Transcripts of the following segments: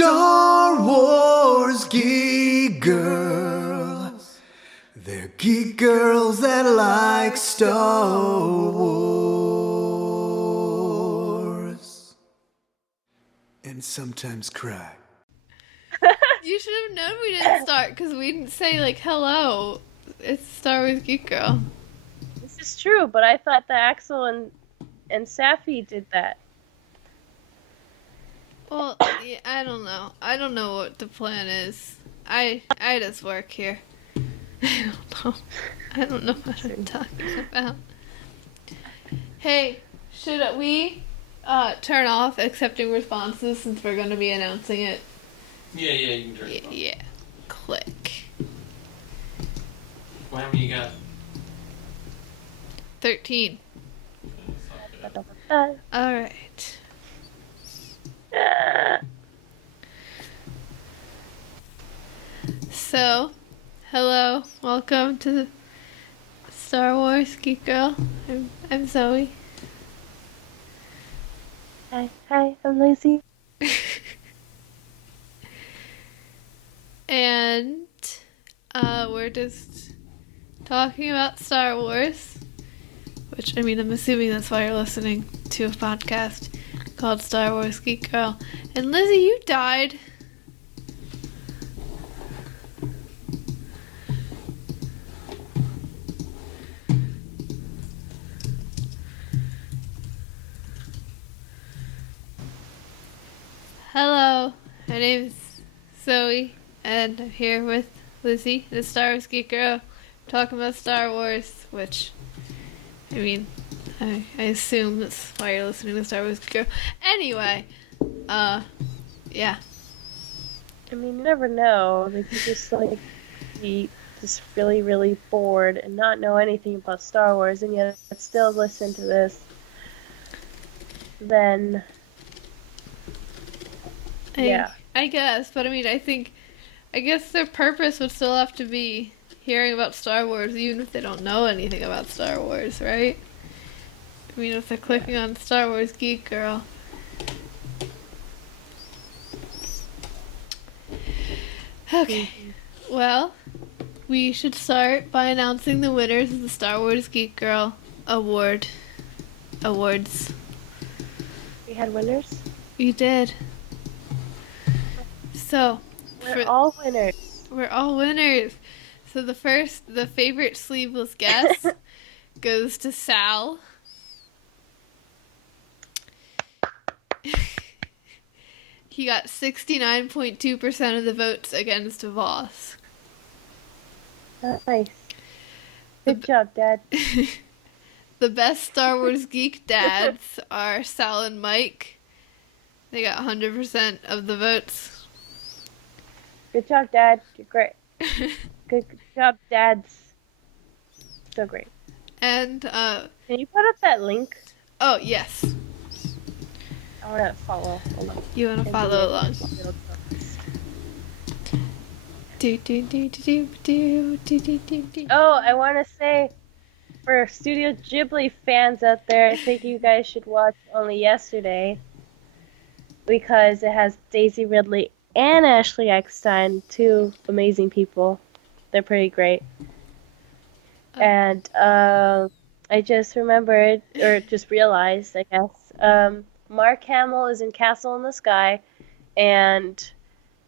Star Wars Geek Girls. They're geek girls that like Star Wars. And sometimes cry. You should have known we didn't start because we didn't say, like, hello. It's Star Wars Geek Girl. This is true, but I thought that Axel and Safi did that. Well, yeah, I don't know. I don't know what the plan is. I just work here. I don't know. I don't know what I'm talking about. Hey, should we turn off accepting responses since we're going to be announcing it? Yeah, you can turn it off. Yeah. Click. Well, how many you got? 13. That's not bad. Alright. So, hello, welcome to Star Wars Geek Girl. I'm Zoe. Hi, I'm Lacey. And we're just talking about Star Wars, which, I mean, I'm assuming that's why you're listening to a podcast called Star Wars Geek Girl. And Lizzie, you died. Hello, my name's Zoe, and I'm here with Lizzie, the Star Wars Geek Girl, talking about Star Wars, which, I mean, I assume that's why you're listening to Star Wars Geek Girl. Anyway, yeah. I mean, you never know. They could just, be just really, really bored and not know anything about Star Wars, and yet still listen to this. Then, yeah. I guess, but I mean, I guess their purpose would still have to be hearing about Star Wars, even if they don't know anything about Star Wars, right? I mean, if they're clicking on Star Wars Geek Girl. Okay, well, we should start by announcing the winners of the Star Wars Geek Girl awards. We had winners? You did. So, We're all winners. We're all winners. So the favorite sleeveless guess goes to Sal. He got 69.2% of the votes against Voss. Nice. Good job, Dad. The best Star Wars geek dads are Sal and Mike. They got 100% of the votes. Good job, Dad. You're great. Good job, Dads. So great. And, Can you put up that link? oh, yes. I want to follow along. You want to follow along. Oh, I want to say, for Studio Ghibli fans out there, I think you guys should watch Only Yesterday, because it has Daisy Ridley and Ashley Eckstein, two amazing people. They're pretty great. And I just remembered, or just realized, I guess, Mark Hamill is in Castle in the Sky, and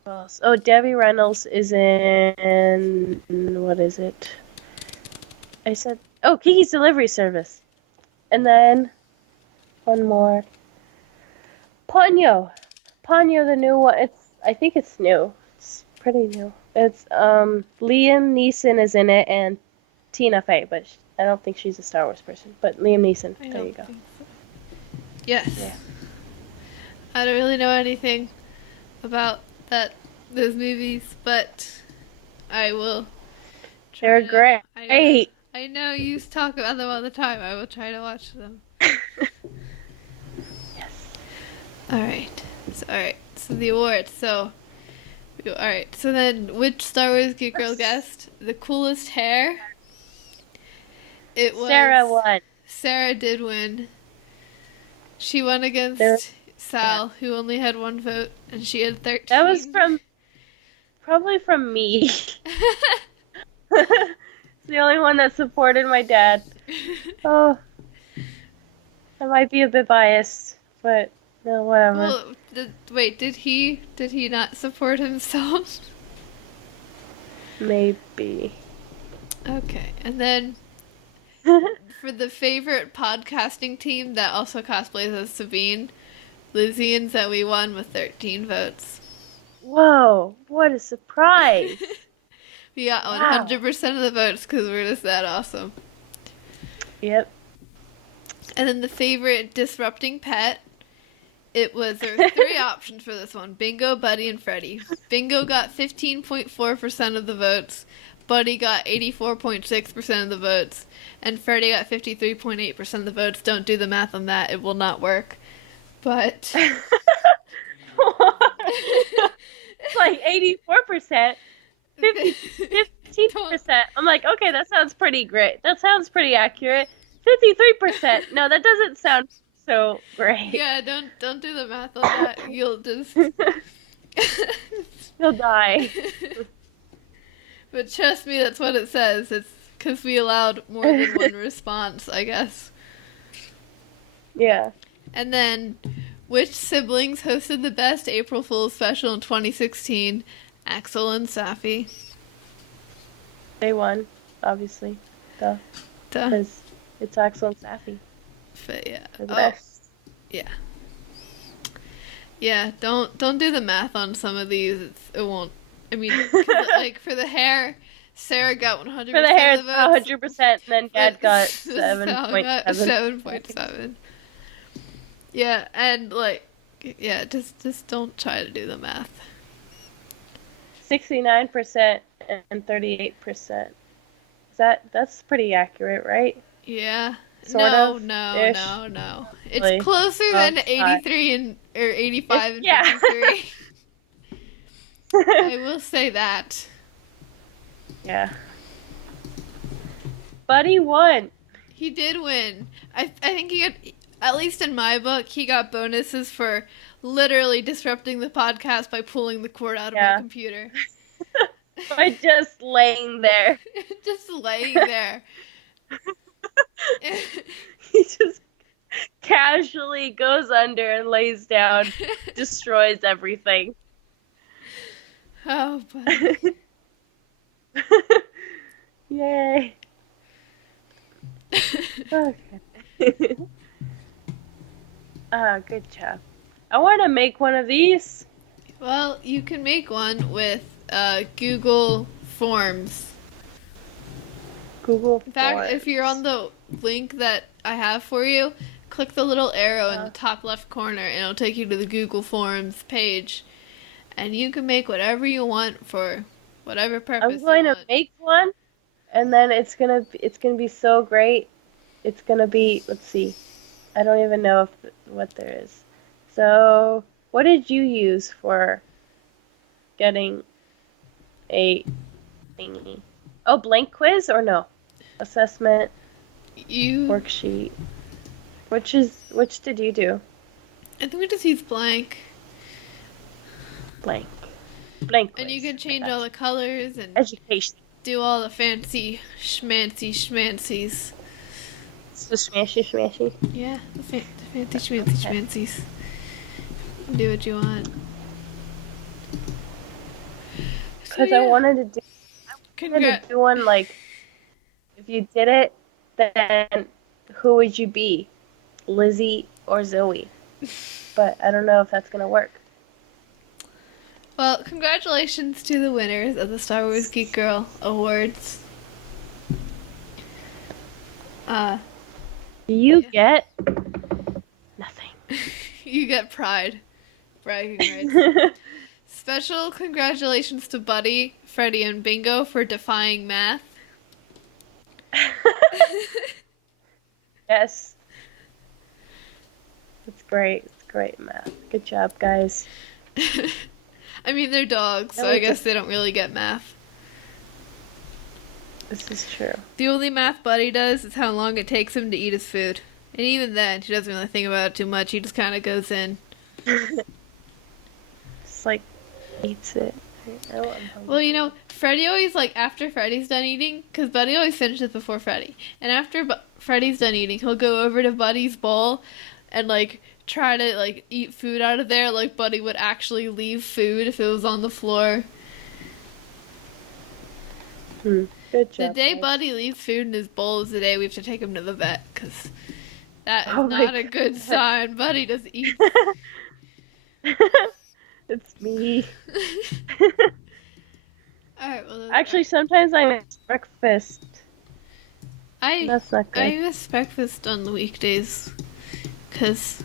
who else? Oh, Debbie Reynolds is in, what is it? I said, oh, Kiki's Delivery Service. And then, one more. Ponyo, the new one. I think it's new. It's pretty new. It's Liam Neeson is in it and Tina Fey, but I don't think she's a Star Wars person. But Liam Neeson, there you go. So. Yes. Yeah. I don't really know anything about those movies, but I will. They're great. I know you talk about them all the time. I will try to watch them. Yes. All right. So the awards. So, all right. So then, which Star Wars Geek Girl guessed the coolest hair? It was Sarah won. Sarah did win. She won against Sal, who only had 1 vote, and she had 13. That was probably from me. It's the only one that supported my dad. Oh, I might be a bit biased, but no, whatever. Well, wait, did he not support himself? Maybe. Okay, and then for the favorite podcasting team that also cosplays as Sabine, Lizzie and Zoe won with 13 votes. Whoa, what a surprise. We got Wow. 100% of the votes because we're just that awesome. Yep. And then the favorite disrupting pet, there were 3 options for this one: Bingo, Buddy, and Freddy. Bingo got 15.4% of the votes, Buddy got 84.6% of the votes, and Freddy got 53.8% of the votes. Don't do the math on that, it will not work. But It's like 84%, 15%. I'm like, okay, that sounds pretty great. That sounds pretty accurate. 53%. No, that doesn't sound so great. Yeah, don't do the math on that. You'll just You'll die. But trust me, that's what it says. It's because we allowed more than one response, I guess. Yeah. And then, which siblings hosted the best April Fool's special in 2016? Axel and Safi. They won, obviously. Duh. Because it's Axel and Safi. But yeah. They're the best. Yeah. Yeah, don't do the math on some of these. It won't. I mean, 'cause, like for the hair, Sarah got 100% For the hair, of the votes. 100%, and then Dad got Sal got 7.7. 7.7. Yeah, and like, yeah, just don't try to do the math. 69% and 38%. That's pretty accurate, right? Yeah. Sort no, of, no, ish. no. It's Like, closer than it's not. 83 and or 85 and Yeah. 53. I will say that. Yeah. Buddy won. He did win. I think he got, at least in my book, he got bonuses for literally disrupting the podcast by pulling the cord out of my Yeah. computer. By just laying there. Just laying there. He just casually goes under and lays down, destroys everything. Oh, buddy. Yay. Okay. Good job. I want to make one of these. Well, you can make one with Google Forms. Google In fact, Forms. if you're on the link that I have for you, click the little arrow in the top left corner and it'll take you to the Google Forms page. And you can make whatever you want for whatever purpose I'm going you to want. make one, and then it's gonna be so great. It's gonna be, let's see, I don't even know what there is. So, what did you use for getting a thingy? Oh, blank quiz or no? Assessment You, worksheet. Which did you do? I think we just use blank. Blank quiz. And you can change all the colors and Education. do all the fancy schmancies. So smashy. Yeah, the fancy schmancies. Do what you want. Because I wanted to do one like, if you did it, then who would you be? Lizzie or Zoe? But I don't know if that's gonna work. Well, congratulations to the winners of the Star Wars Geek Girl Awards. Do you get nothing? You get pride. Bragging rights. Special congratulations to Buddy, Freddy, and Bingo for defying math. Yes. It's great. It's great math. Good job, guys. I mean, they're dogs, so No, I it's guess they don't really get math. This is true. The only math Buddy does is how long it takes him to eat his food. And even then, he doesn't really think about it too much. He just kind of goes in. Just like eats it. I'm hungry. Well, you know, Freddy always, like, after Freddy's done eating, because Buddy always finishes before Freddy. And after Freddy's done eating, he'll go over to Buddy's bowl and, like, try to, like, eat food out of there. Like, Buddy would actually leave food if it was on the floor. Good The job. day guys. Buddy leaves food in his bowl is the day we have to take him to the vet, because that is Oh my not a good God. sign. Buddy does eat. It's me. Alright, well, Actually, sometimes I miss breakfast. I That's not good. miss breakfast on the weekdays, because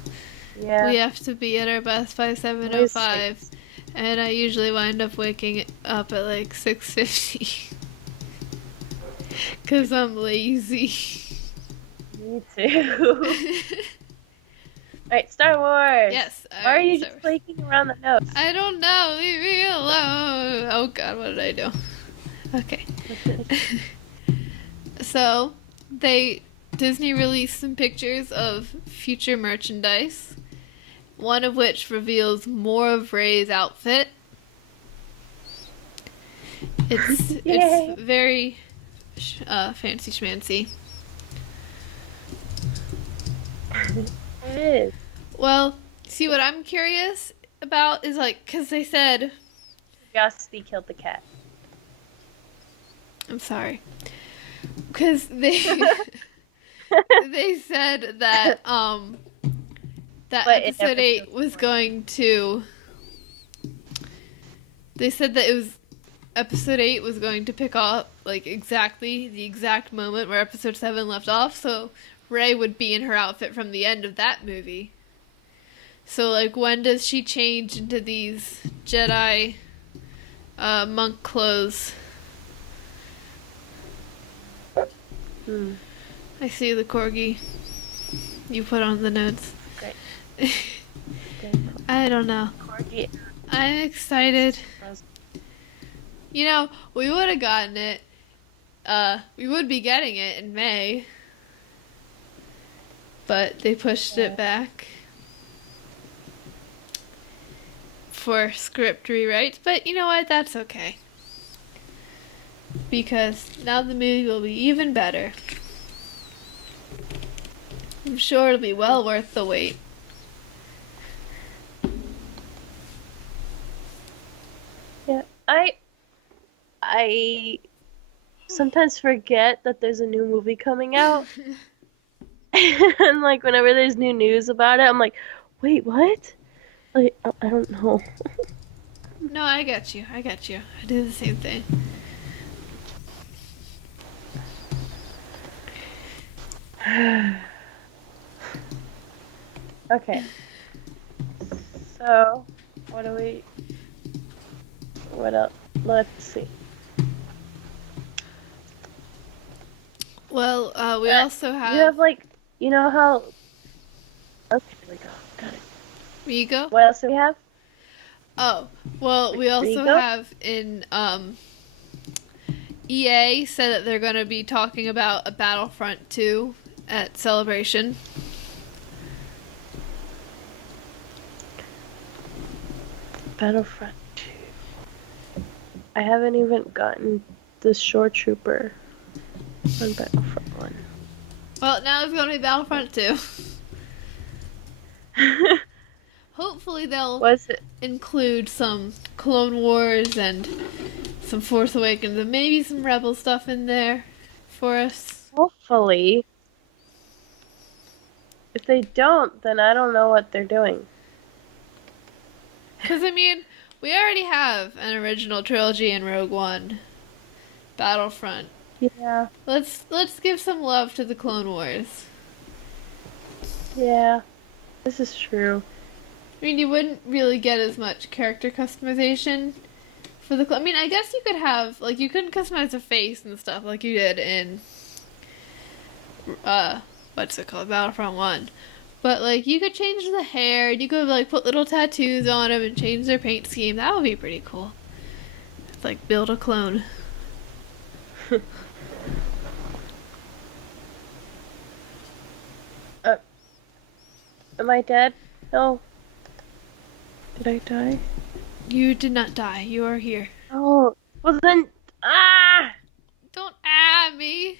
Yeah. we have to be at our best by 7:05, and I usually wind up waking up at like 6:50, because I'm lazy. Me too. Alright, Star Wars. Yes. Why are you Star just Wars. flaking around the nose? I don't know. Leave me alone. Oh God, what did I do? Okay. So, Disney released some pictures of future merchandise, one of which reveals more of Rey's outfit. It's Yay. very fancy schmancy. It is. Well, see what I'm curious about is like, because they said, Curiosity killed the cat. I'm sorry, because they they said that that But it episode never 8 shows was more. going to. They said that it was episode 8 was going to pick up like exactly the exact moment where episode 7 left off, so Rey would be in her outfit from the end of that movie. So like, when does she change into these Jedi monk clothes? I see the corgi you put on the notes. Great. I don't know. Corgi. I'm excited. You know, we would have gotten it. We would be getting it in May. But they pushed it back for script rewrites. But you know what? That's okay. Because now the movie will be even better. I'm sure it'll be well worth the wait. Yeah, I sometimes forget that there's a new movie coming out. And like whenever there's new news about it, I'm like, wait, what? Like, I don't know. No, I get you. I get you. I do the same thing. Okay. So, what else? Let's see. Well, we also have... You have like, you know how... Okay, there we go. Got it. Rigo? What else do we have? Oh, well, we also Rigo? have in, EA said that they're going to be talking about a Battlefront 2 at Celebration. Battlefront 2. I haven't even gotten the Shore Trooper on Battlefront 1. Well, now there's going to be Battlefront 2. Hopefully they'll Was it? include some Clone Wars and some Force Awakens and maybe some Rebel stuff in there for us. Hopefully. If they don't, then I don't know what they're doing. Because, I mean, we already have an original trilogy in Rogue One. Battlefront. Yeah. Let's give some love to the Clone Wars. Yeah. This is true. I mean, you wouldn't really get as much character customization for the... I mean, I guess you could have... Like, you couldn't customize a face and stuff like you did in... what's it called? Battlefront 1. But, like, you could change the hair. You could, like, put little tattoos on them and change their paint scheme. That would be pretty cool. It's like, build a clone. Am I dead? No. Did I die? You did not die. You are here. Oh, well then. Ah! Don't me.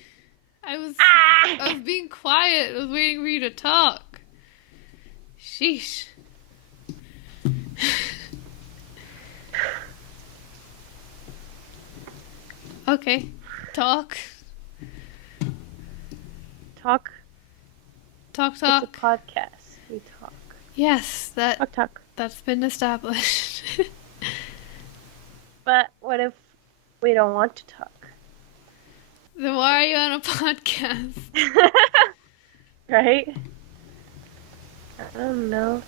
I was Ah! being quiet. I was waiting for you to talk. Sheesh. Okay. Talk. Talk. Talk. It's a podcast. We talk. Yes, Talk. that's been established. But what if we don't want to talk? Then why are you on a podcast? Right? I don't know.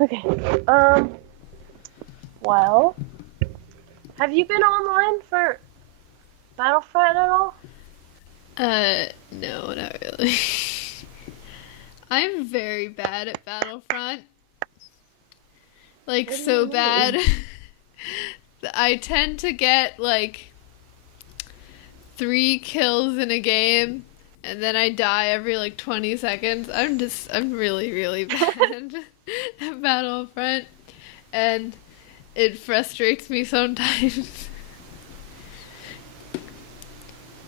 Okay. Well, have you been online for Battlefront at all? No, not really. I'm very bad at Battlefront. Like, What do so you mean? bad. I tend to get, like, 3 kills in a game, and then I die every, like, 20 seconds. I'm really, really bad at Battlefront, and it frustrates me sometimes.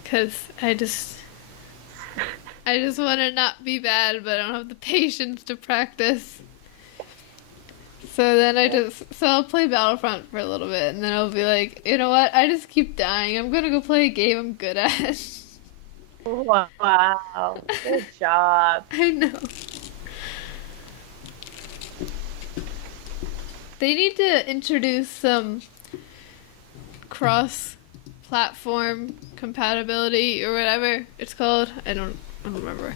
Because I just want to not be bad, but I don't have the patience to practice. So then I'll play Battlefront for a little bit, and then I'll be like, you know what? I just keep dying. I'm gonna go play a game I'm good at. Wow. Good job. I know. They need to introduce some cross-platform compatibility or whatever it's called. I don't remember.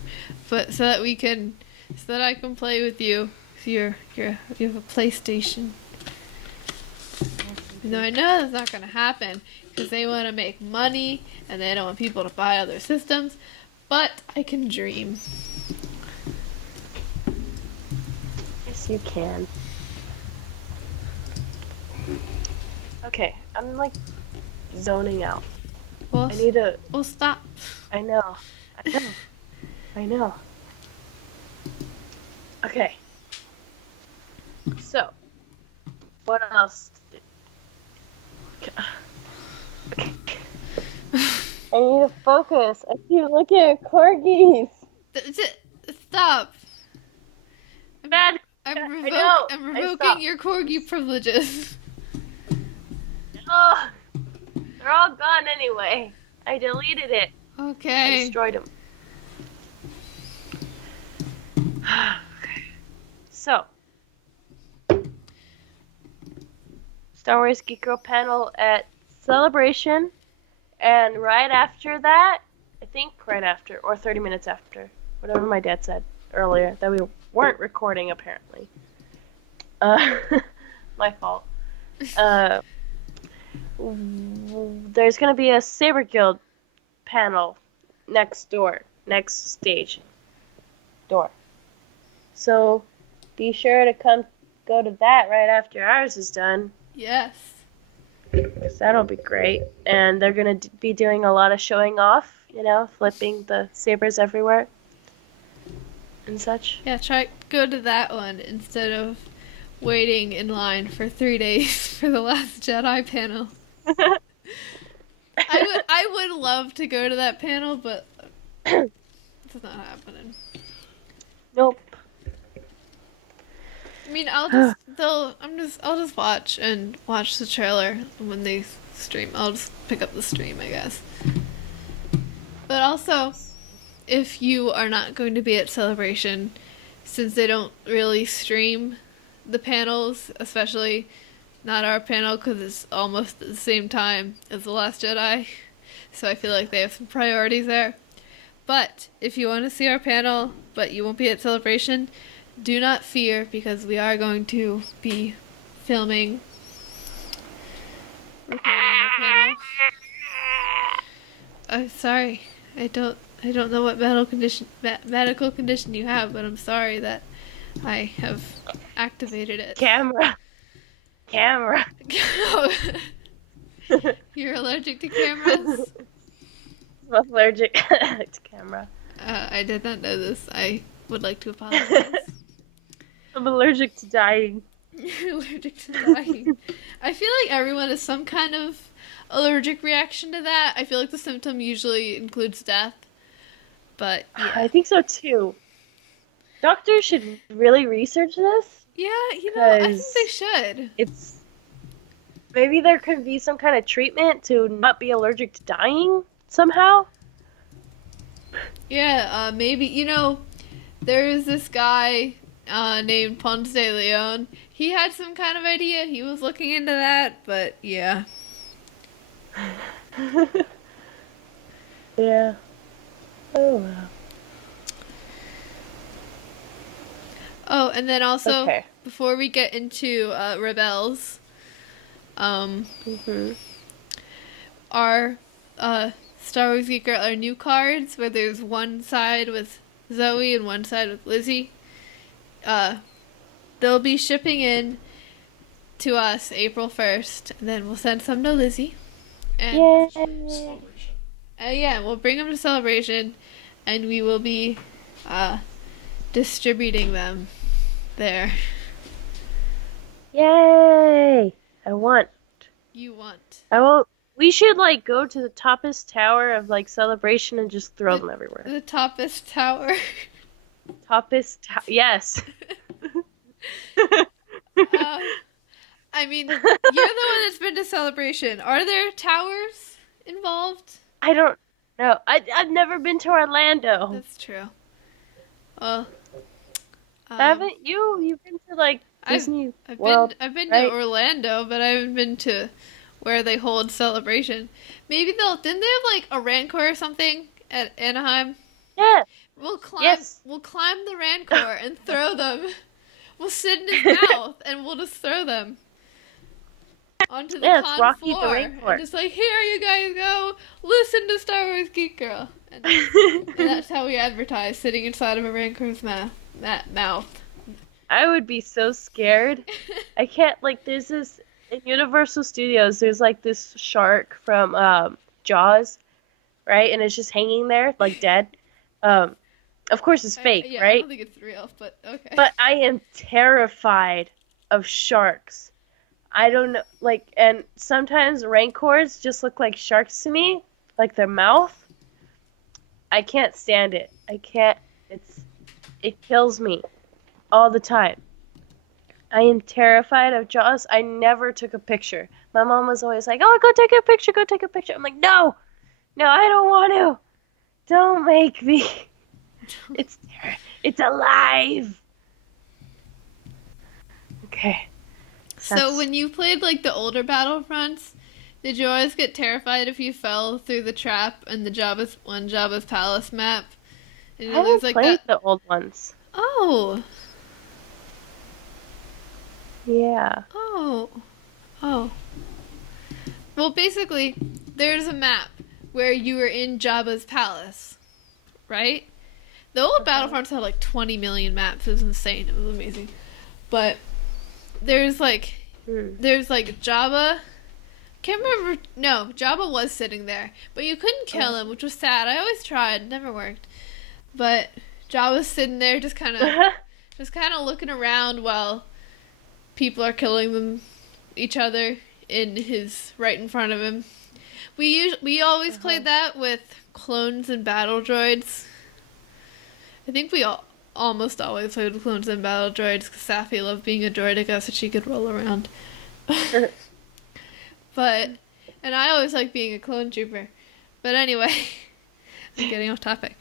But so that I can play with you. You have a PlayStation. No, I know that's not gonna happen because they want to make money and they don't want people to buy other systems. But I can dream. Yes, you can. Okay, I'm like zoning out. Well, I need to. Well, stop. I know. Okay. So, what else? Okay. I need to focus. I keep looking at corgis. Stop. Bad. I'm I know. I revoking stopped. your corgi privileges. Oh, they're all gone anyway. I deleted it. I Okay. destroyed them. Okay. So, Star Wars Geek Girl panel at Celebration, and right after that, I think right after, or 30 minutes after, whatever my dad said earlier, that we weren't recording apparently. My fault. There's gonna be a Saber Guild panel next stage door. So be sure to go to that right after ours is done, Yes. because that'll be great. And they're gonna be doing a lot of showing off, flipping the sabers everywhere and such. Yeah, go to that one instead of waiting in line for 3 days for the Last Jedi panel. I would love to go to that panel, but it's not happening. Nope. I mean, I'll just watch the trailer when they stream. I'll just pick up the stream, I guess. But also, if you are not going to be at Celebration, since they don't really stream the panels, especially not our panel because it's almost at the same time as The Last Jedi, so I feel like they have some priorities there. But if you want to see our panel, but you won't be at Celebration, do not fear, because we are going to be recording our panel. I'm sorry. I don't know what medical condition you have, but I'm sorry that I have activated it. Camera. You're allergic to cameras? I'm allergic to camera. I did not know this. I would like to apologize. I'm allergic to dying. Allergic to dying. I feel like everyone has some kind of allergic reaction to that. I feel like the symptom usually includes death. But yeah. I think so too. Doctors should really research this. Yeah, I think 'Cause they should. it's maybe there could be some kind of treatment to not be allergic to dying somehow. Yeah, maybe, there is this guy named Ponce de Leon. He had some kind of idea. He was looking into that, but yeah. Yeah. Oh well. Oh, and then also, Okay. before we get into Rebels, Mhm. our Star Wars Geek Girl, our new cards, where there's one side with Zoe and one side with Lizzie, they'll be shipping in to us April 1st, and then we'll send some to Lizzie. And Yay. Celebration. yeah, we'll bring them to Celebration, and we will be distributing them there. Yay! I want. You want. I will. We should like go to the toppest tower of like Celebration and just throw them everywhere. The toppest tower. Yes. I mean, you're the one that's been to Celebration. Are there towers involved? I don't know. I've never been to Orlando. That's true. Well, Haven't you? You've been to like Disney World. I've been right? to Orlando, but I haven't been to where they hold Celebration. Maybe didn't they have like a Rancor or something at Anaheim? Yeah. We'll climb. Yes. We'll climb the Rancor and throw them. We'll sit in his mouth and we'll just throw them onto the Yeah, it's con Rocky the floor. Rancor. And just like, here you guys go. Listen to Star Wars Geek Girl. And that's how we advertise, sitting inside of a Rancor's mouth. I would be so scared. I can't like. There's this in Universal Studios. There's like this shark from Jaws, right? And it's just hanging there like dead. Of course, it's fake, Yeah, I right? don't think it's real, but okay. But I am terrified of sharks. I don't know, like, and sometimes rancors just look like sharks to me, like their mouth. I can't stand it. I can't. It kills me all the time. I am terrified of Jaws. I never took a picture. My mom was always like, "Oh, go take a picture. Go take a picture." I'm like, "No, no, I don't want to. Don't make me." It's alive. Okay. So when you played like the older Battlefronts, did you always get terrified if you fell through the trap in the Jabba's Palace map? And I haven't there's, like, played that... the old ones. Oh. Yeah. Oh. Well, basically, there's a map where you were in Jabba's palace, right? The old Battlefronts had like 20 million maps. It was insane. It was amazing. But there's like Jabba. Can't remember. No, Jabba was sitting there, but you couldn't kill him, which was sad. I always tried, never worked. But Jabba's sitting there, just kind of looking around while people are killing each other right in front of him. We always played that with clones and battle droids. I think we almost always played with clones and battle droids because Safi loved being a droid, I guess, so she could roll around. And I always liked being a clone trooper. But anyway, I'm getting off topic.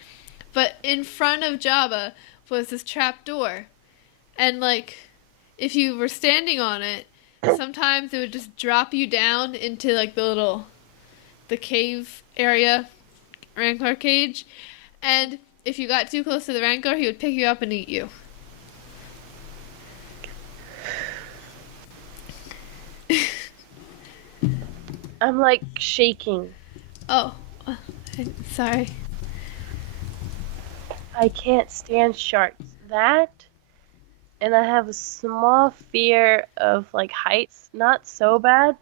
But in front of Jabba was this trap door. And like, if you were standing on it, sometimes it would just drop you down into like the cave area, Rancor cage. And if you got too close to the Rancor, he would pick you up and eat you. I'm like shaking. Oh, sorry. I can't stand sharks. That, and I have a small fear of like heights. Not so bad,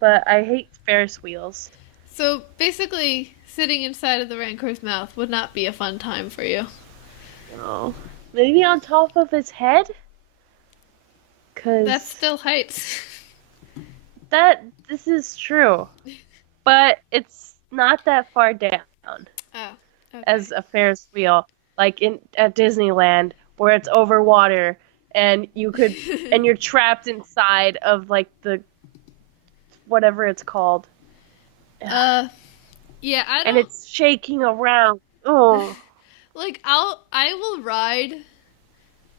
but I hate Ferris wheels. So basically, sitting inside of the Rancor's mouth would not be a fun time for you. Oh, maybe on top of his head? That's Cause still heights. this is true, but it's not that far down Oh, okay. as a Ferris wheel, like in at Disneyland, where it's over water and you're trapped inside of like the whatever it's called, uh, yeah, I and don't it's shaking around. Oh, like. I will ride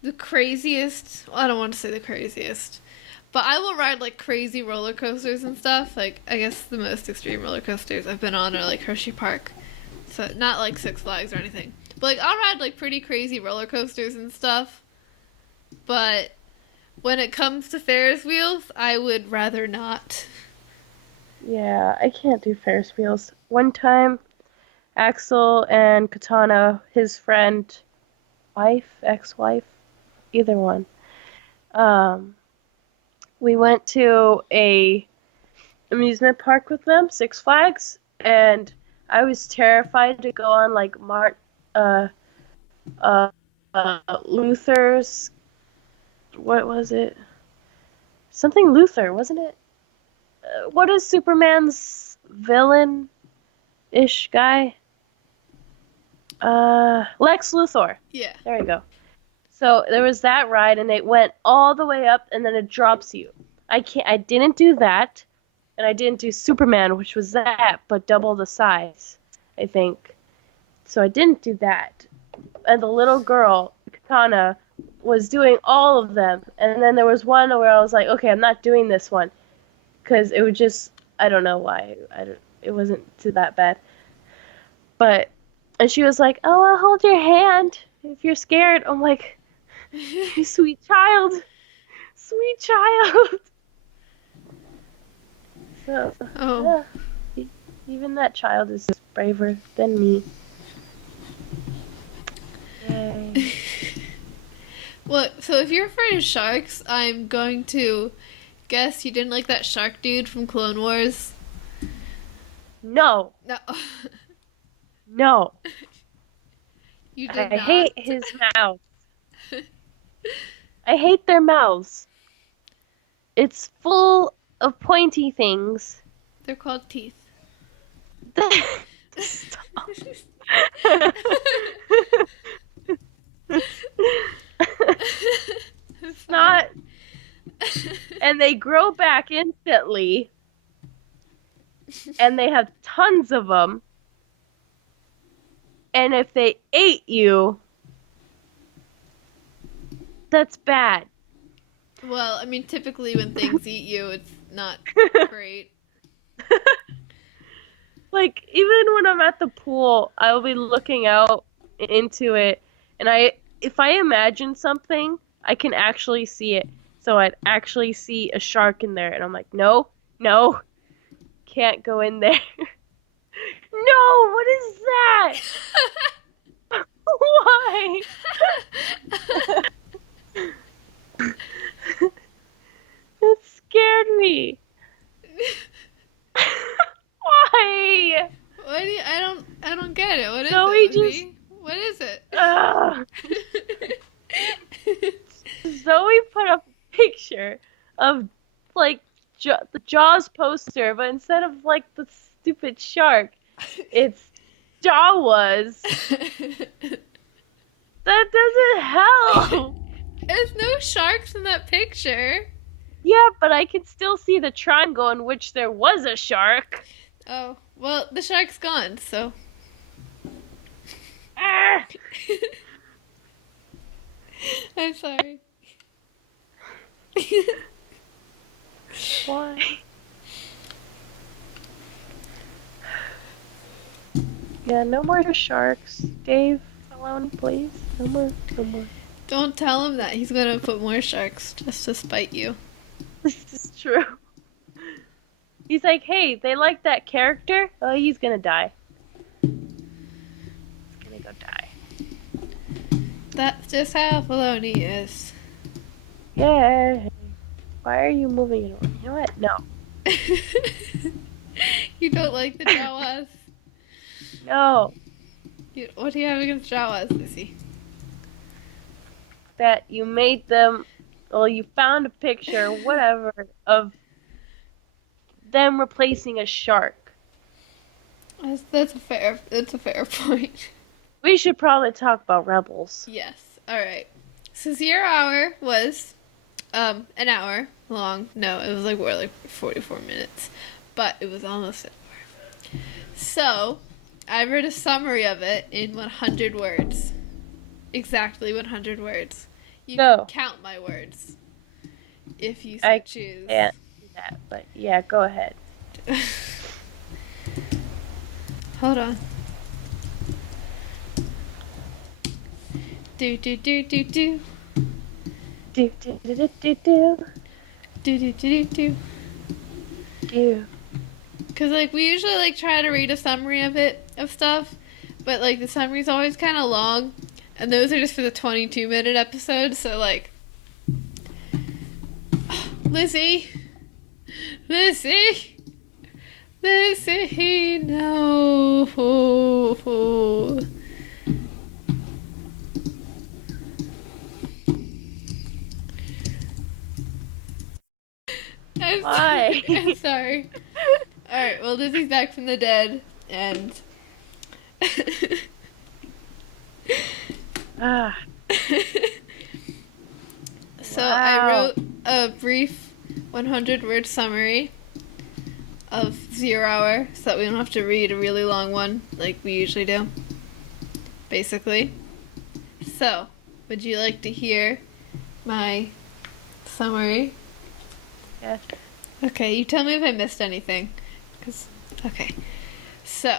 the craziest. Well, I don't want to say the craziest, but I will ride like crazy roller coasters and stuff. Like I guess the most extreme roller coasters I've been on are like Hershey Park, so not like Six Flags or anything. But like I'll ride like pretty crazy roller coasters and stuff. But when it comes to Ferris wheels, I would rather not. yeah, I can't do Ferris wheels. One time, Axel and Katana, his friend, wife, ex-wife, either one. Um, we went to a amusement park with them, Six Flags, and I was terrified to go on like uh, uh, Luther's. What was it? Something Luther, wasn't it? What is Superman's villain-ish guy? Lex Luthor. Yeah. There you go. So there was that ride, and it went all the way up, and then it drops you. I didn't do that, and I didn't do Superman, which was that, but double the size, I think. So I didn't do that. And the little girl, Katana, was doing all of them. And then there was one where I was like, okay, I'm not doing this one. Because it would just, I don't know why. It wasn't too that bad. But, and she was like, oh, I'll hold your hand if you're scared. I'm like, you sweet child. Sweet child. So, Oh. yeah, even that child is braver than me. Yay. Well, so if you're afraid of sharks, I'm going to guess you didn't like that shark dude from Clone Wars. No, No. no. You did I not. hate his mouth. I hate their mouths. It's full of pointy things. They're called teeth. Stop. It's not. And they grow back instantly. And they have tons of them. And if they ate you, that's bad. Well, I mean, typically when things eat you, it's not great. Like, even when I'm at the pool, I'll be looking out into it, and if I imagine something, I can actually see it. So I'd actually see a shark in there, and I'm like, no, no, can't go in there. No, what is that? Why? It scared me. Why? What do you, I don't get it. What is Zoe it, just- Lizzie? What is it? Zoe put up a picture of like the Jaws poster, but instead of like the stupid shark, it's Jawas. That doesn't help. There's no sharks in that picture. Yeah, but I can still see the triangle in which there was a shark. Oh, well, the shark's gone, so. Ah! I'm sorry. Why? Yeah, no more sharks. Dave, alone, please. No more, no more. Don't tell him that. He's gonna put more sharks just to spite you. This is true. He's like, hey, they like that character? Oh, he's gonna die. He's gonna go die. That's just how Filoni is. Yeah. Why are you moving it around? You know what? No. You don't like the Jawas? No. What do you have against Jawas, Lizzie? fact that you made them, well, you found a picture, whatever, of them replacing a shark. That's a fair point. We should probably talk about Rebels. Yes. All right. So 0 Hour was an hour long. No, it was like 44 minutes, but it was almost an hour. So I wrote a summary of it in 100 words. Exactly 100 words. You Go. can count my words if you so I choose. can't do that, but yeah, go ahead. Hold on. Do do do do do. Do do do do do Do do do do do. do. Cause like we usually like try to read a summary of stuff, but like the summary's always kind of long, and those are just for the 22-minute episodes. So like, Lizzie, no. Why? I'm sorry. Alright, well, Lizzie's back from the dead, and... Ah, So Wow. I wrote a brief 100-word summary of 0 Hour, so that we don't have to read a really long one, like we usually do. Basically. So, would you like to hear my summary? yes. Okay, you tell me if I missed anything. Okay. So,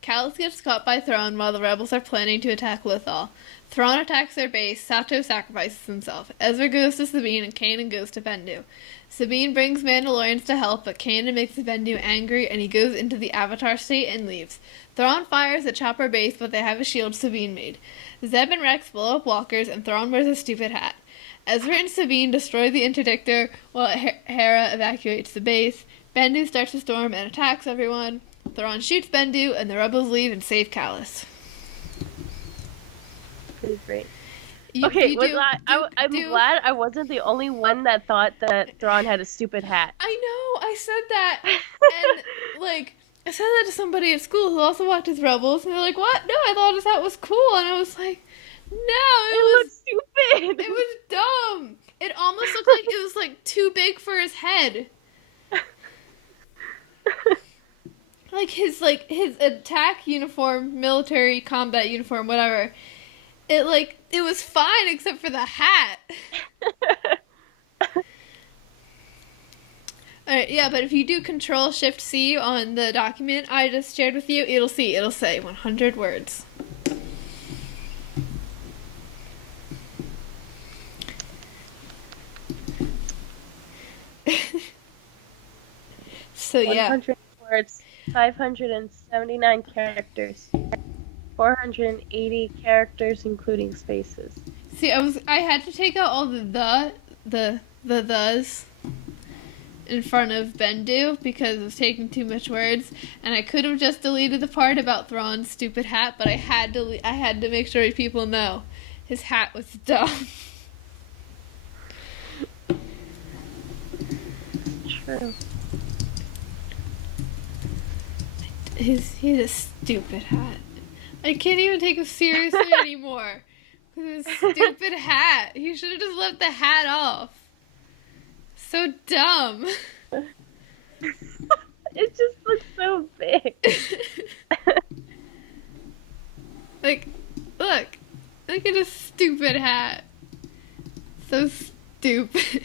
Callus gets caught by Thrawn while the rebels are planning to attack Lothal. Thrawn attacks their base, Sato sacrifices himself. Ezra goes to Sabine, and Kanan goes to Bendu. Sabine brings Mandalorians to help, but Kanan makes Bendu angry, and he goes into the Avatar state and leaves. Thrawn fires at Chopper base, but they have a shield Sabine made. Zeb and Rex blow up walkers, and Thrawn wears a stupid hat. Ezra and Sabine destroy the interdictor while Hera evacuates the base. Bendu starts a storm and attacks everyone. Thrawn shoots Bendu, and the rebels leave and save Callus. Pretty great. You- Okay, you well, do- I'm do- glad I wasn't the only one that thought that Thrawn had a stupid hat. I know, I said that, and, like, I said that to somebody at school who also watches Rebels, and they're like, what? No, I thought his hat was cool, and I was like, no, It looks stupid. it was dumb. It almost looked like it was, like, too big for his head. Like, his attack uniform, military combat uniform, whatever, it was fine except for the hat. Alright, yeah, but if you do Control-Shift-C on the document I just shared with you, it'll say 100 words. So, yeah. 100 words, 579 characters, 480 characters including spaces. See, I had to take out all the thes in front of Bendu because it was taking too much words, and I could have just deleted the part about Thrawn's stupid hat, but I had to make sure people know his hat was dumb. True. He had a stupid hat. I can't even take him seriously anymore with his stupid hat. He should have just left the hat off. So dumb. It just looks so big. Like, look at his stupid hat. So stupid.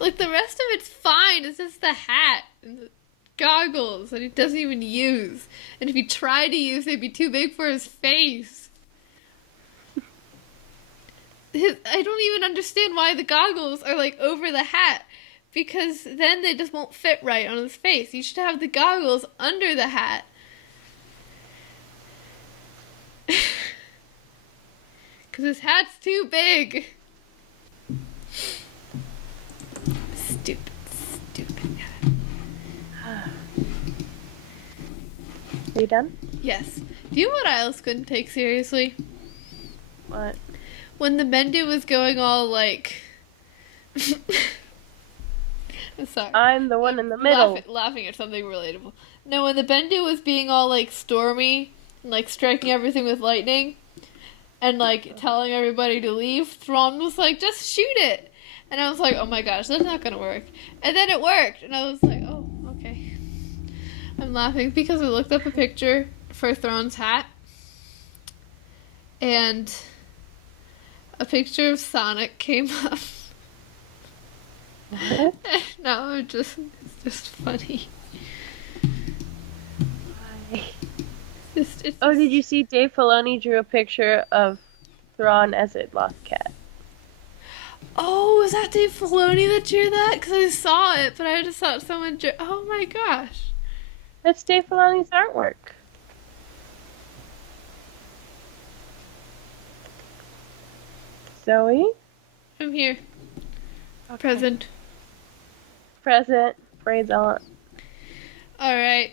Like, the rest of it's fine. It's just the hat and the goggles that he doesn't even use. And if he tried to use, they'd be too big for his face. I don't even understand why the goggles are, like, over the hat. Because then they just won't fit right on his face. You should have the goggles under the hat. Because his hat's too big. Stupid hat. Are you done? Yes. Do you know what I else couldn't take seriously? What? When the Bendu was going all like I'm sorry. I'm the one in the middle. Laughing at something relatable. No, when the Bendu was being all like stormy and like striking everything with lightning and like telling everybody to leave, Thrawn was like, just shoot it. And I was like, oh my gosh, that's not gonna work. And then it worked, and I was like, oh, okay. I'm laughing because I looked up a picture for Thrawn's hat, and a picture of Sonic came up. What? No, it's just funny. Why? It's Oh, did you see Dave Filoni drew a picture of Thrawn as a lost cat? Oh, was that Dave Filoni that drew that? Because I saw it, but I just thought someone drew. Oh my gosh. That's Dave Filoni's artwork. Zoe? I'm here. Okay. Present. Present. Braids on. Alright.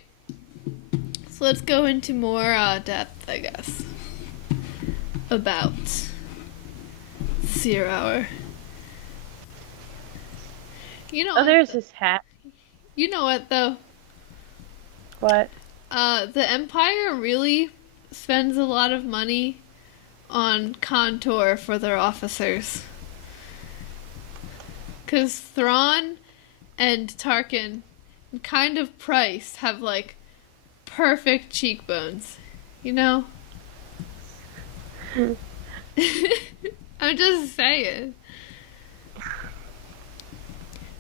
So let's go into more depth, I guess, about 0 Hour. You know Oh, what, there's his hat. You know what, though? What? The Empire really spends a lot of money on contour for their officers. Because Thrawn and Tarkin, kind of Price, have, like, perfect cheekbones. You know? I'm just saying.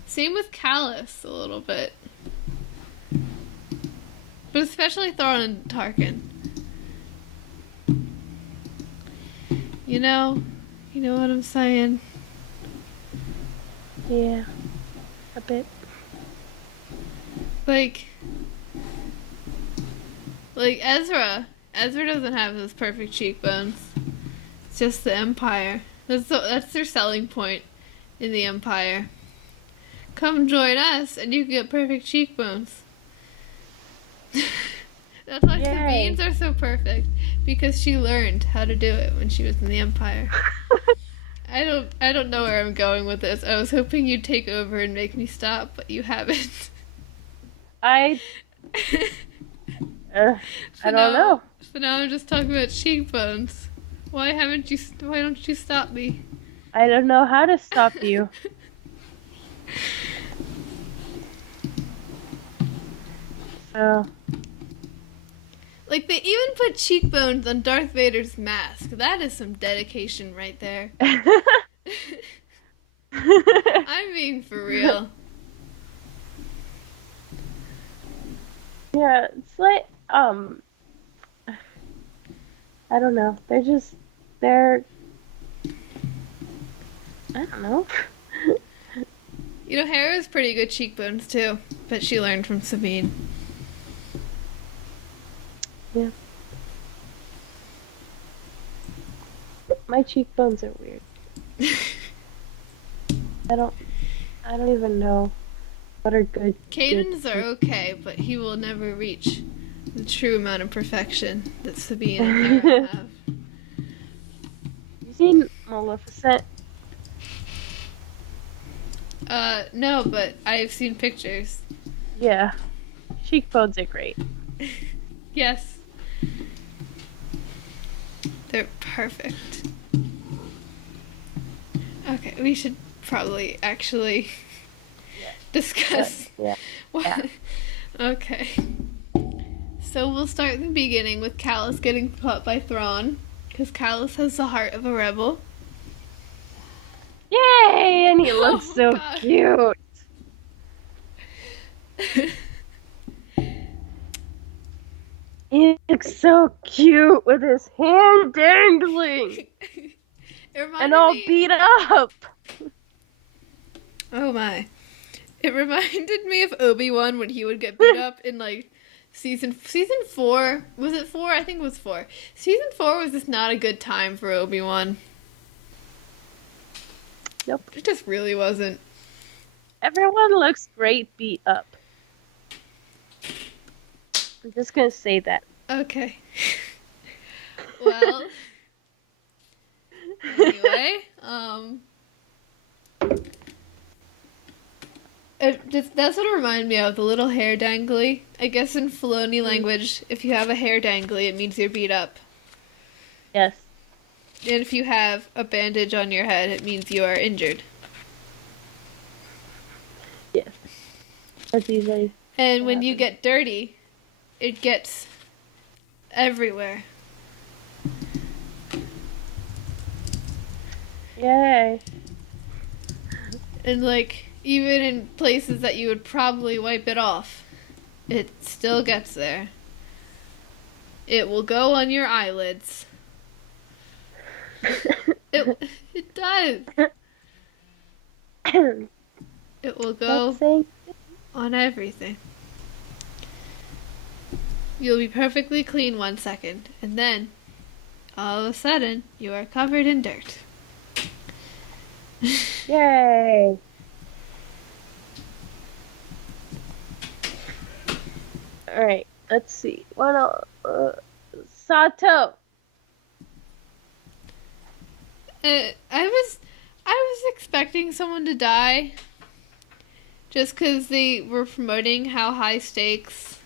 Same with Callus, a little bit. But especially Thrawn and Tarkin. You know what I'm saying? Yeah. A bit. Like Ezra. Ezra doesn't have those perfect cheekbones. It's just the Empire. That's their selling point in the Empire. Come join us and you can get perfect cheekbones. That's why Yay. Sabines are so perfect. Because she learned how to do it when she was in the Empire. I don't know where I'm going with this. I was hoping you'd take over and make me stop, but you haven't. I don't know. So now I'm just talking about cheekbones. Why don't you stop me? I don't know how to stop you. So, Like, they even put cheekbones on Darth Vader's mask. That is some dedication right there. I'm being for real. yeah, it's like, I don't know. I don't know. You know, Hera's pretty good cheekbones, too. But she learned from Sabine. Yeah. My cheekbones are weird. I don't even know what are good. Caden's are okay, but he will never reach the true amount of perfection that Sabine and Hera have. You seen Maleficent? No, but I've seen pictures. Yeah. Cheekbones are great. Yes. They're perfect. Okay, we should probably actually discuss. Yeah. What? Yeah. Okay. So we'll start in the beginning with Callus getting caught by Thrawn, because Callus has the heart of a rebel. Yay! And he looks Oh, so God. cute. He looks so cute with his hand dangling It reminded and all me. beat up. Oh my. It reminded me of Obi-Wan when he would get beat up in like season 4. Was it 4? I think it was 4. Season 4 was just not a good time for Obi-Wan. Nope. It just really wasn't. Everyone looks great beat up. I'm just gonna say that. Okay. Well, Anyway, that's what it reminded me of, the little hair dangly. I guess in Filoni language, if you have a hair dangly, it means you're beat up. Yes. And if you have a bandage on your head, it means you are injured. Yes. That's usually. And what when you happens. get dirty, it gets everywhere. Yay. And like, even in places that you would probably wipe it off, it still gets there. It will go on your eyelids. It does. It will go Let's say on everything. You'll be perfectly clean 1 second, and then, all of a sudden, you are covered in dirt. yay. Alright, let's see. What else? Sato. I was expecting someone to die, just because they were promoting how high stakes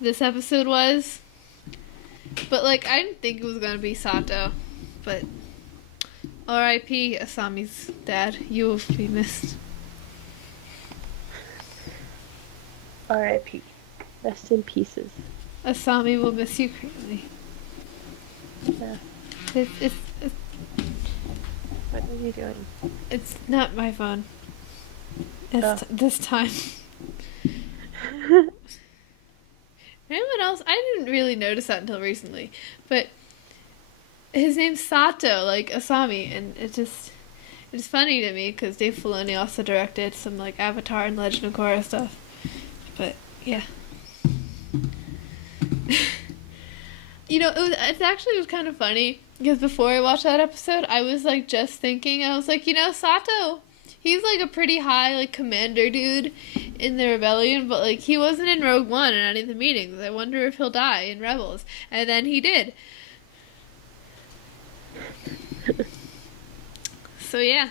this episode was. But like, I didn't think it was gonna be Sato. But R.I.P. Asami's dad. You will be missed. R.I.P. Rest in pieces. Asami will miss you greatly. Yeah. It's What are you doing? it's not my phone. It's Oh. this time. Anyone else? I didn't really notice that until recently, but his name's Sato, like Asami, and it's funny to me because Dave Filoni also directed some like Avatar and Legend of Korra stuff. But yeah, it actually was kind of funny because before I watched that episode, I was like just thinking, I was like, Sato, he's like a pretty high like commander dude in the rebellion, but like he wasn't in Rogue One in any of the meetings. I wonder if he'll die in Rebels, and then he did. So yeah,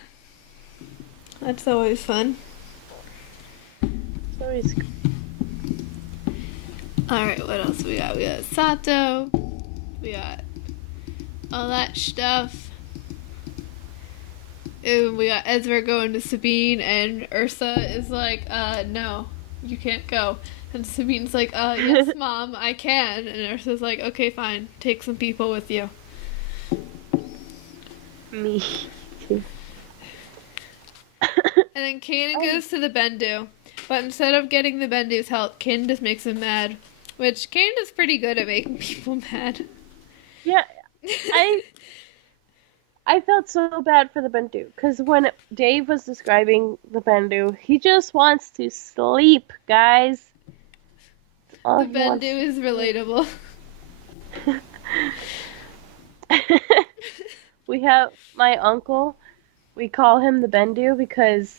that's always fun. It's always Alright, what else we got? We got Sato. We got all that stuff. And we got Ezra going to Sabine, and Ursa is like, no, you can't go. And Sabine's like, yes, Mom, I can. And Ursa's like, okay, fine, take some people with you. me too. And then Kanan goes to the Bendu. But instead of getting the Bendu's help, Kanan just makes him mad. Which, Kanan is pretty good at making people mad. Yeah, I felt so bad for the Bendu because when Dave was describing the Bendu, he just wants to sleep, guys. All The he wants- Bendu is relatable. We have my uncle. We call him the Bendu because,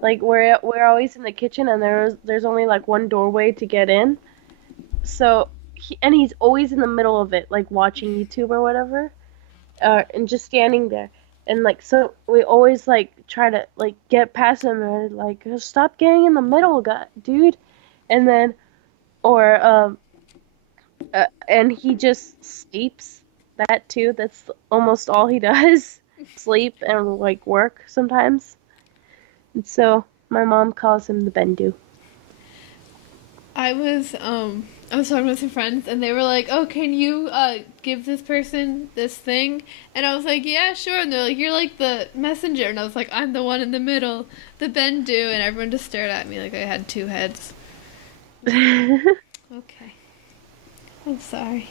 like, we're always in the kitchen and there's only like one doorway to get in. So he's always in the middle of it, like watching YouTube or whatever, and just standing there. And like, so we always like try to like get past him and like, stop getting in the middle, dude. And then, and he just sleeps. That too. That's almost all he does. Sleep and like work sometimes. And so my mom calls him the Bendu. I was talking with some friends, and they were like, oh, can you give this person this thing? And I was like, yeah, sure. And they're like, you're like the messenger. And I was like, I'm the one in the middle, the Bendu. And everyone just stared at me like I had two heads. Okay. I'm sorry.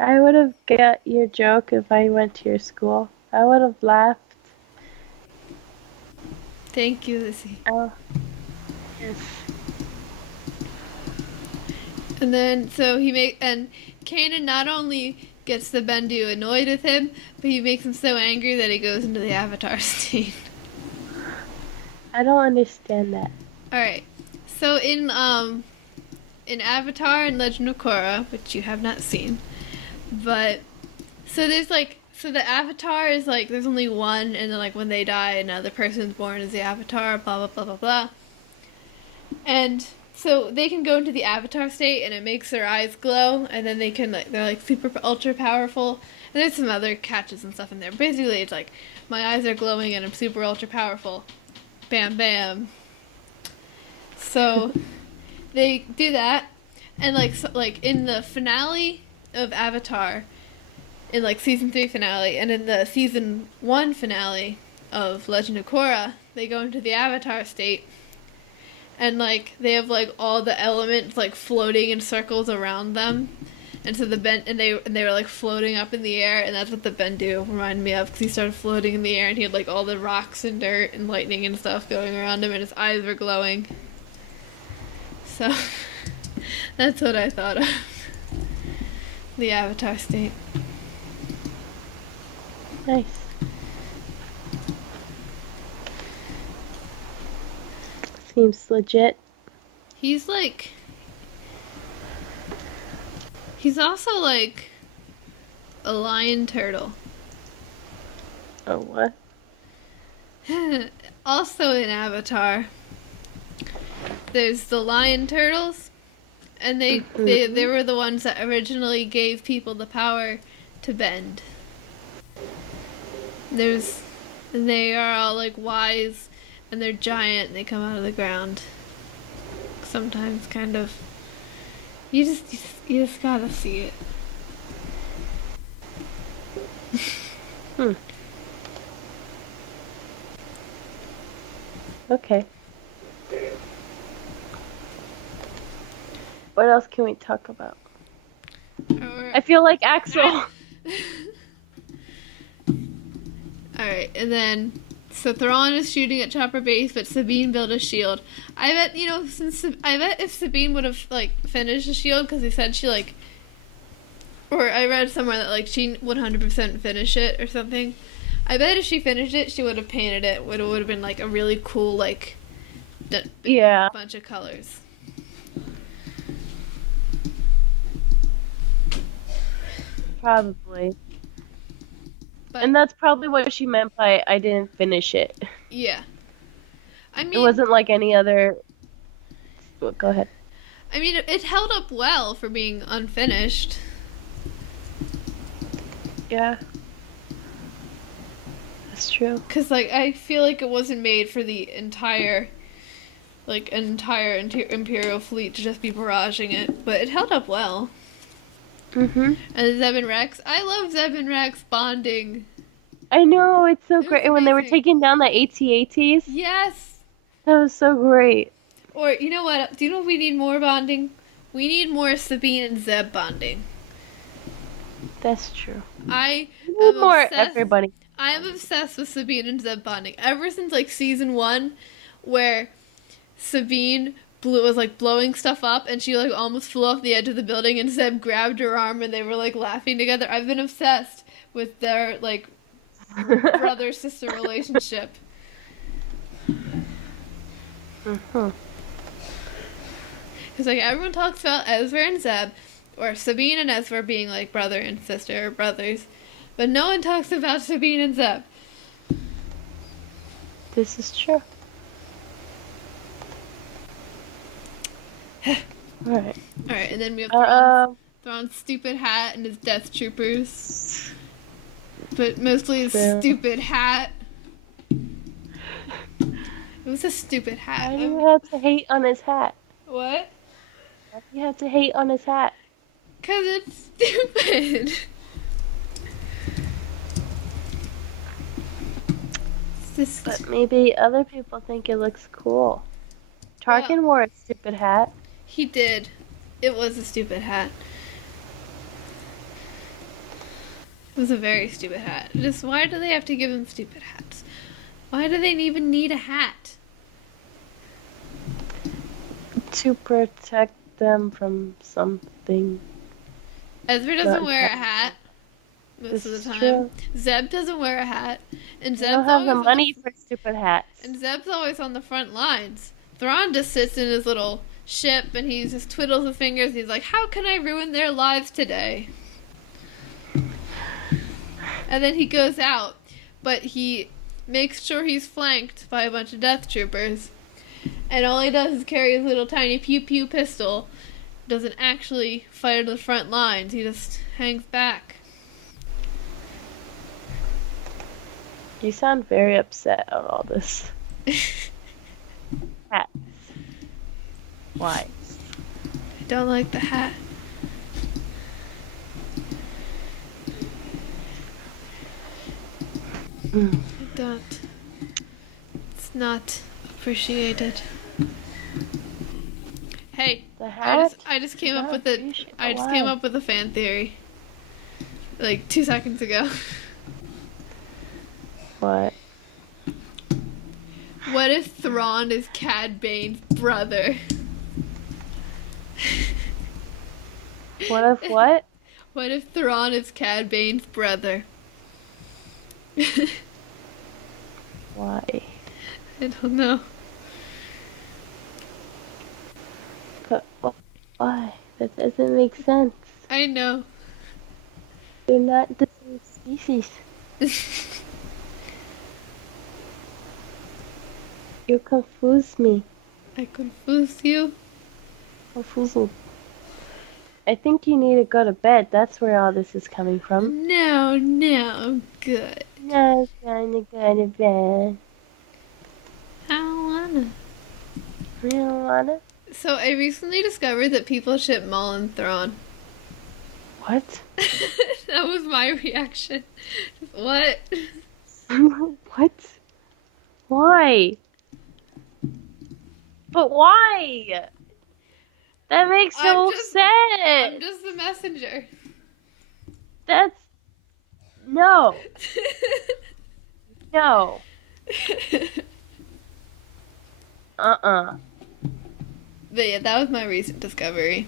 I would have got your joke if I went to your school. I would have laughed. Thank you, Lizzie. Oh. Yes. And then, and Kanan not only gets the Bendu annoyed with him, but he makes him so angry that he goes into the Avatar state. I don't understand that. Alright, so in Avatar and Legend of Korra, which you have not seen, but, so there's like So the avatar is like there's only one, and then like when they die, another person's born as the avatar. Blah blah blah blah blah. And so they can go into the avatar state, and it makes their eyes glow, and then they can like they're like super ultra powerful. And there's some other catches and stuff in there. Basically, it's like my eyes are glowing, and I'm super ultra powerful. Bam bam. So they do that, and like in the finale of Avatar, in like season 3 finale, and in the season 1 finale of Legend of Korra, they go into the Avatar state, and like they have like all the elements like floating in circles around them, and so they were like floating up in the air, and that's what the Bendu reminded me of, because he started floating in the air, and he had like all the rocks and dirt and lightning and stuff going around him, and his eyes were glowing. So that's what I thought of the Avatar state. Nice. Seems legit. He's also like a lion turtle. Oh, what? Also in Avatar, there's the lion turtles, and they were the ones that originally gave people the power to bend. And they are all like wise, and they're giant, and they come out of the ground. Sometimes kind of, you just gotta see it. Okay. What else can we talk about? I feel like Axel. Alright, and then, so Thrawn is shooting at Chopper Base, but Sabine built a shield. I bet, I bet if Sabine would have, like, finished the shield, because he said she, like, or I read somewhere that, like, she 100% finish it or something. I bet if she finished it, she would have painted it. It would have been, like, a really cool, like, Yeah. bunch of colors. Probably. But, And that's probably what she meant by I didn't finish it. yeah. I mean, It wasn't like any other... Well, go ahead. I mean, it held up well for being unfinished. Yeah. That's true. Because, like, I feel like it wasn't made for the entire Imperial fleet to just be barraging it. But it held up well. Mm-hmm. And Zeb and Rex. I love Zeb and Rex bonding. I know, it's so It was great. And when they were amazing. taking down the AT-ATs, Yes! that was so great. Or, you know what? Do you know what we need more bonding? We need more Sabine and Zeb bonding. That's true. I We need am more obsessed. everybody. I am obsessed with Sabine and Zeb bonding. Ever since, like, season 1, where Sabine was, like, blowing stuff up, and she, like, almost flew off the edge of the building, and Zeb grabbed her arm, and they were, like, laughing together. I've been obsessed with their, like, brother-sister relationship. Mm-hmm. Because, like, everyone talks about Ezra and Zeb, or Sabine and Ezra being, like, brother and sister, or brothers. But no one talks about Sabine and Zeb. This is true. Alright. Alright, and then we have Thrawn's stupid hat and his Death Troopers. But mostly his True. stupid hat. It was a stupid hat. Why do you have to hate on his hat? What? Why do you have to hate on his hat? Because it's stupid. It's just, But maybe other people think it looks cool. Tarkin wore a stupid hat. he did. It was a stupid hat. It was a very stupid hat. Just why do they have to give him stupid hats? Why do they even need a hat? To protect them from something. Ezra doesn't Not wear a technically. hat most This of the is time. true. Zeb doesn't wear a hat, and They don't have the money for stupid hats. And Zeb's always on the front lines. Thrawn just sits in his little ship, and he just twiddles his fingers. He's like, "How can I ruin their lives today?" And then he goes out, but he makes sure he's flanked by a bunch of death troopers. And all he does is carry his little tiny pew-pew pistol. Doesn't actually fight at the front lines. He just hangs back. You sound very upset on all this. Hats. Why? I don't like the hat. I don't. It's not appreciated. Hey, The hat? I just came up Not with a appreciated. I just Why? came up with a fan theory. Like 2 seconds ago. What? What if Thrawn is Cad Bane's brother? What if what? What if Thrawn is Cad Bane's brother? Why? I don't know. But why? That doesn't make sense. I know. They're not the same species. You confuse me. I confuse you. Confuso. I think you need to go to bed. That's where all this is coming from. No, I'm good. No, I'm gonna go to bed. I don't wanna. You don't wanna? So I recently discovered that people ship Maul and Thrawn. What? That was my reaction. What? What? Why? But why? That makes no I'm sense. just the messenger. That's no. No. But yeah, that was my recent discovery.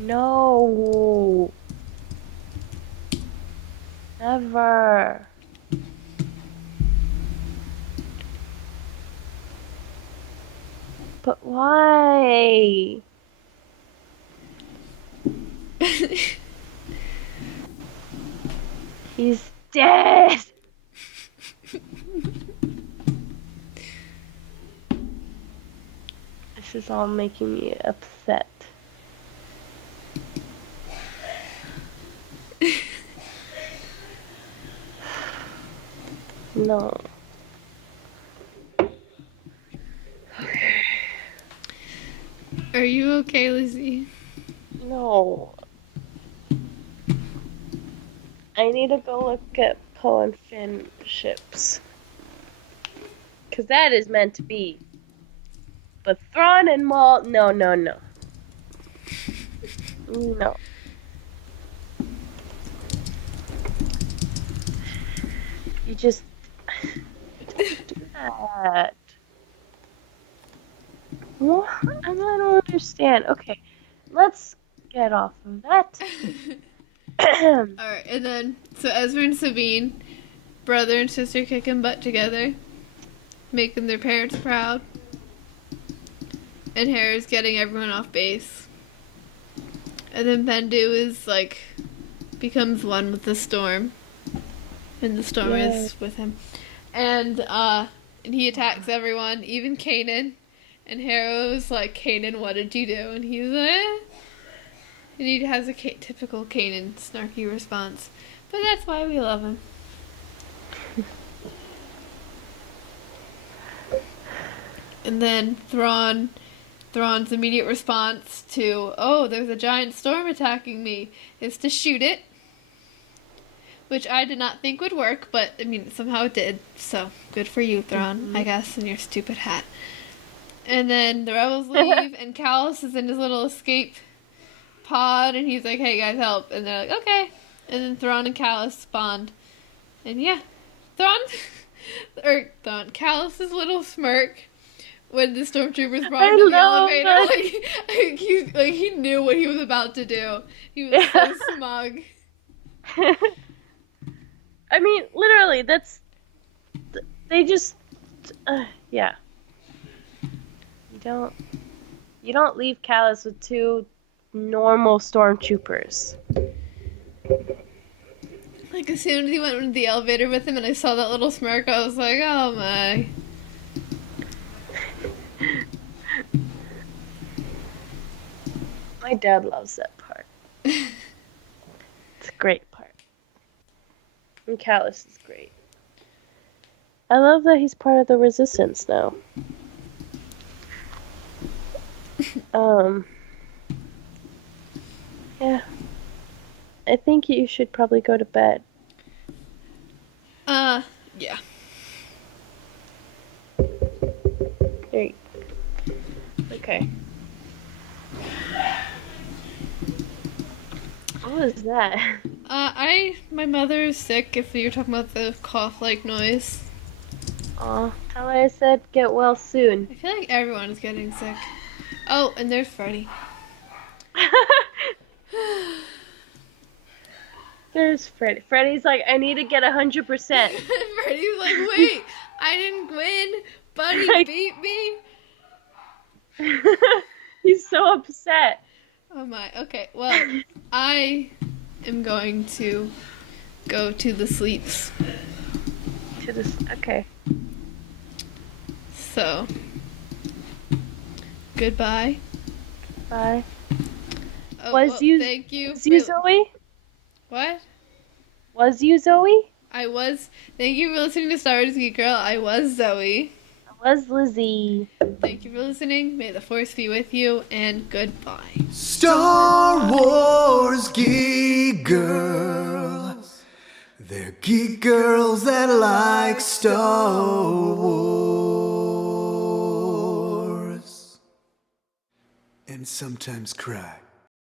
No. Never. But why? He's dead. This is all making me upset. No. Are you okay, Lizzie? No. I need to go look at Poe and Finn ships. Because that is meant to be. But Thrawn and Maul, no. No. You just don't do that. What? I don't understand. Okay, let's get off of that. Alright, and then, so Ezra and Sabine, brother and sister kicking butt together, making their parents proud. And Hera's getting everyone off base. And then Bendu is becomes one with the storm. And the storm is with him. And he attacks everyone, even Kanan. And Hera's like, Kanan, what did you do? And he's like, eh. And he has a typical Kanan snarky response. But that's why we love him. And then Thrawn's immediate response to, oh, there's a giant storm attacking me, is to shoot it. Which I did not think would work, but, I mean, somehow it did. So, good for you, Thrawn, I guess, and your stupid hat. And then the rebels leave, and Callus is in his little escape pod, and he's like, hey, guys, help. And they're like, okay. And then Thrawn and Callus spawned. And yeah, Callus's little smirk when the stormtroopers brought him to the elevator, he knew what he was about to do. He was so smug. I mean, literally, they just, yeah. You don't leave Callus with two normal stormtroopers. Like, as soon as he went into the elevator with him and I saw that little smirk, I was like, oh my. My dad loves that part. It's a great part. And Callus is great. I love that he's part of the Resistance now. Yeah. I think you should probably go to bed. Yeah. Here you Okay. What was that? My mother is sick, if you're talking about the cough-like noise. Aw, tell her I said get well soon. I feel like everyone is getting sick. Oh, and there's Freddy. There's Freddy. Freddy's like, I need to get 100%. Freddy's like, wait, I didn't win. Buddy beat me. He's so upset. Oh my. Okay, well, I am going to go to the sleeps. Okay. So, goodbye. Bye. Oh, Was you- Thank you. Was you Zoe? What? Was you Zoe? I was. Thank you for listening to Star Wars Geek Girl. I was Zoe. I was Lizzie. Thank you for listening. May the Force be with you, and goodbye. Star Wars Geek Girls. They're geek girls that like Star Wars. And sometimes cry.